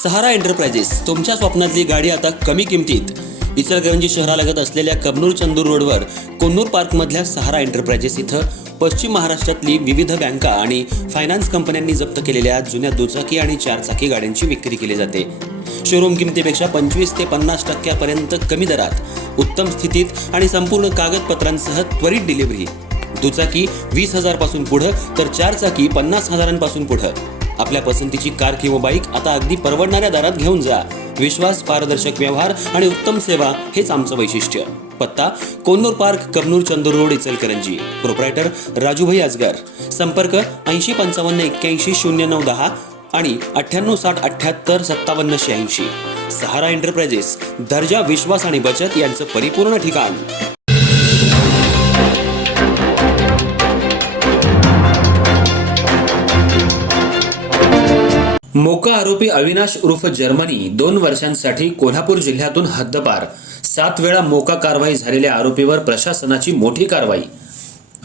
सहारा enterprises तुमच्या स्वप्नातली गाडी आता कमी किमतीत। इचलकरंजी शहरालगत असलेल्या कबनूर चंदूर रोडवर कोन्नूर पार्कमधल्या सहारा एंटरप्राइजेस इथं पश्चिम महाराष्ट्रातली विविध बँका आणि फायनान्स कंपन्यांनी जप्त केलेल्या जुन्या दुचाकी आणि चारचाकी गाड्यांची विक्री केली जाते। शोरूम किमतीपेक्षा 25 ते 50% पर्यंत कमी दरात, उत्तम स्थितीत आणि संपूर्ण कागदपत्रांसह त्वरित डिलिव्हरी। दुचाकी 20,000 पासून पुढे तर चारचाकी 50,000 पासून पुढे। आपल्या पसंतीची कार किंवा बाईक आता अगदी परवडणाऱ्या दरात घेऊन जा। विश्वास, पारदर्शक व्यवहार आणि उत्तम सेवा हेच आमचं वैशिष्ट्य। पत्ता Konnur park, Kabnur Chandur road, Ichalkaranji. Proprietor Rajubhai Ajgar. संपर्क 8055810910 आणि 9860785780। सहारा एंटरप्राइजेस, दर्जा, विश्वास आणि बचत यांचं परिपूर्ण ठिकाण। मोका आरोपी अविनाश उर्फ जर्मनी 2 वर्षांसाठी कोल्हापूर जिल्ह्यातून हद्दपार। 7 वेळा मोका कारवाई झालेल्या आरोपीवर प्रशासनाची मोठी कारवाई।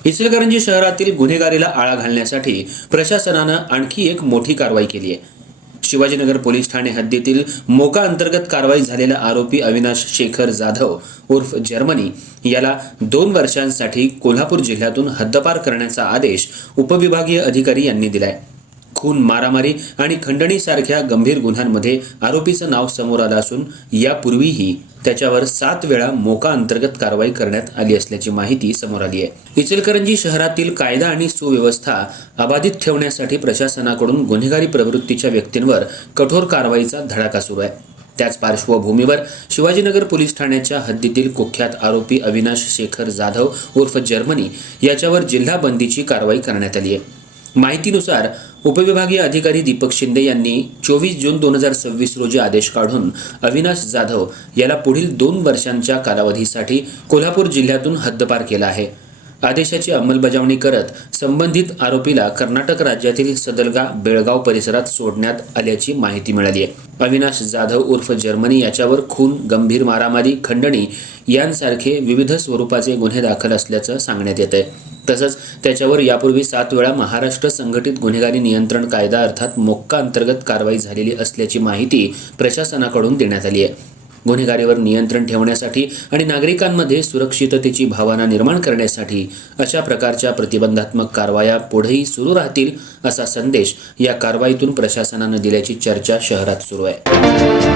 इचलकरंजी शहरातील गुन्हेगारीला आळा घालण्यासाठी प्रशासनानं आणखी एक मोठी कारवाई केली आहे। शिवाजीनगर पोलीस ठाणे हद्दीतील मोका अंतर्गत कारवाई झालेला आरोपी अविनाश शेखर जाधव उर्फ जर्मनी याला 2 वर्षांसाठी कोल्हापूर जिल्ह्यातून हद्दपार करण्याचा आदेश उपविभागीय अधिकारी यांनी दिलाय। खून, मारामारी आणि खंडणी सारख्या गंभीर गुन्ह्यांमध्ये आरोपीचं नाव समोर आलं असून यापूर्वीही त्याच्यावर 7 वेळा मोका अंतर्गत कारवाई करण्यात आली असल्याची माहिती समोर आली आहे। इचलकरंजी शहरातील कायदा आणि सुव्यवस्था अबाधित ठेवण्यासाठी प्रशासनाकडून गुन्हेगारी प्रवृत्तीच्या व्यक्तींवर कठोर कारवाईचा धडाका सुरू आहे। त्याच पार्श्वभूमीवर शिवाजीनगर पोलीस ठाण्याच्या हद्दीतील कुख्यात आरोपी अविनाश शेखर जाधव उर्फ जर्मनी याच्यावर जिल्हा बंदीची कारवाई करण्यात आली आहे। माहितीनुसार उपविभागीय अधिकारी दीपक शिंदे यांनी 24 जून 2026 रोजी आदेश काढून अविनाश जाधव याला पुढील 2 वर्षांच्या कालावधीसाठी कोल्हापूर जिल्ह्यातून हद्दपार केला आहे। आदेशाची अंमलबजावणी करत संबंधित आरोपीला कर्नाटक राज्यातील सदलगा, बेळगाव परिसरात सोडण्यात आल्याची माहिती मिळाली आहे। अविनाश जाधव उर्फ जर्मनी याच्यावर खून, गंभीर मारामारी, खंडणी यांसारखे विविध स्वरूपाचे गुन्हे दाखल असल्याचं सांगण्यात येत आहे। तसंच त्याच्यावर यापूर्वी 7 वेळा महाराष्ट्र संघटित गुन्हेगारी नियंत्रण कायदा अर्थात मोक्का अंतर्गत कारवाई झालेली असल्याची माहिती प्रशासनाकडून देण्यात आली आहे। गुन्हेगारीवर नियंत्रण ठेवण्यासाठी आणि नागरिकांमध्ये सुरक्षिततेची भावना निर्माण करण्यासाठी अशा प्रकारच्या प्रतिबंधात्मक कारवाया पुढेही सुरू राहतील असा संदेश या कारवाईतून प्रशासनानं दिल्याची चर्चा शहरात सुरू आहे।